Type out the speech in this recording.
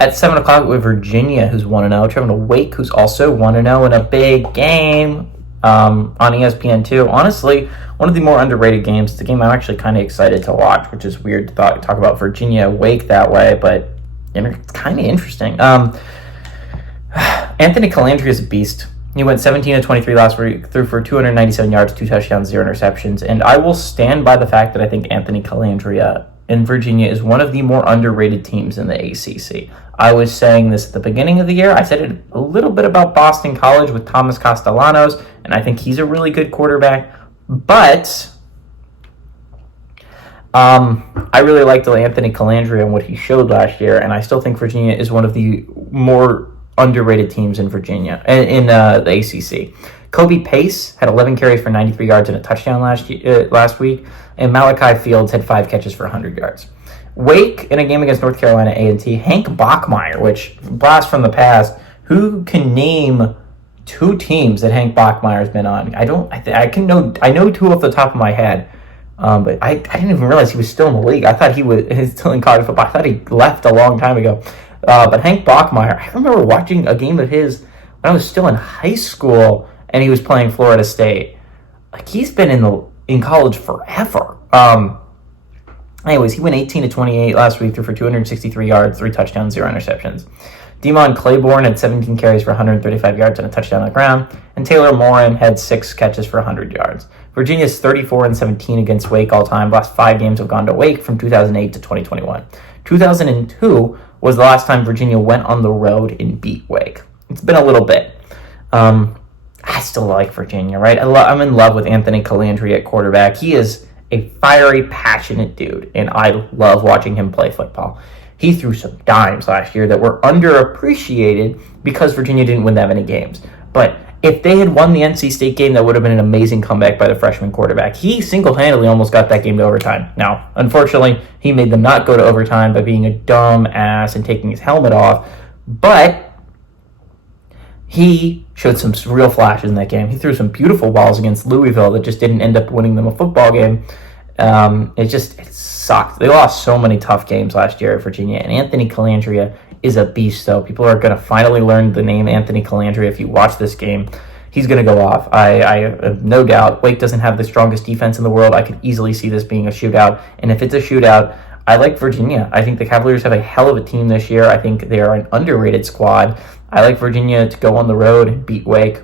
At 7 o'clock with Virginia, who's 1-0, traveling to Wake, who's also 1-0 in a big game on ESPN2. Honestly, one of the more underrated games. It's a game I'm actually kind of excited to watch, which is weird to talk about Virginia Wake that way, but it's kind of interesting. Anthony Colandrea is a beast. He went 17 of 23 last week, threw for 297 yards, 2 touchdowns, 0 interceptions, and I will stand by the fact that I think Anthony Colandrea in Virginia is one of the more underrated teams in the ACC. I was saying this at the beginning of the year. I said it a little bit about Boston College with Thomas Castellanos, and I think he's a really good quarterback. But I really liked Anthony Colandrea and what he showed last year, and I still think Virginia is one of the more underrated teams in Virginia, in the ACC. Kobe Pace had 11 carries for 93 yards and a touchdown last week, and Malachi Fields had 5 catches for 100 yards. Wake, in a game against North Carolina A&T, Hank Bachmeier, which, blast from the past, who can name 2 teams that Hank Bachmeier's been on? I know 2 off the top of my head, but I didn't even realize he was still in the league. I thought he was still in college football. I thought he left a long time ago. But Hank Bachmeier, I remember watching a game of his when I was still in high school, and he was playing Florida State. Like, he's been in college forever. Anyways, he went 18 of 28 last week, threw for 263 yards, 3 touchdowns, 0 interceptions. Demond Claiborne had 17 carries for 135 yards and a touchdown on the ground, and Taylor Morin had 6 catches for 100 yards. Virginia's 34-17 against Wake all time. Last 5 games have gone to Wake from 2008 to 2021. 2002 was the last time Virginia went on the road and beat Wake. It's been a little bit. I still like Virginia, right? I'm in love with Anthony Colandrea at quarterback. He is a fiery, passionate dude, and I love watching him play football. He threw some dimes last year that were underappreciated because Virginia didn't win that many games. But if they had won the NC State game, that would have been an amazing comeback by the freshman quarterback. He single-handedly almost got that game to overtime. Now, unfortunately, he made them not go to overtime by being a dumb ass and taking his helmet off. But he showed some real flashes in that game. He threw some beautiful balls against Louisville that just didn't end up winning them a football game. It sucked. They lost so many tough games last year at Virginia, and Anthony Colandrea is a beast, though. People are going to finally learn the name Anthony Colandrea if you watch this game. He's going to go off. I have no doubt. Wake doesn't have the strongest defense in the world. I could easily see this being a shootout, and if it's a shootout, I like Virginia. I think the Cavaliers have a hell of a team this year. I think they are an underrated squad. I like Virginia to go on the road and beat Wake.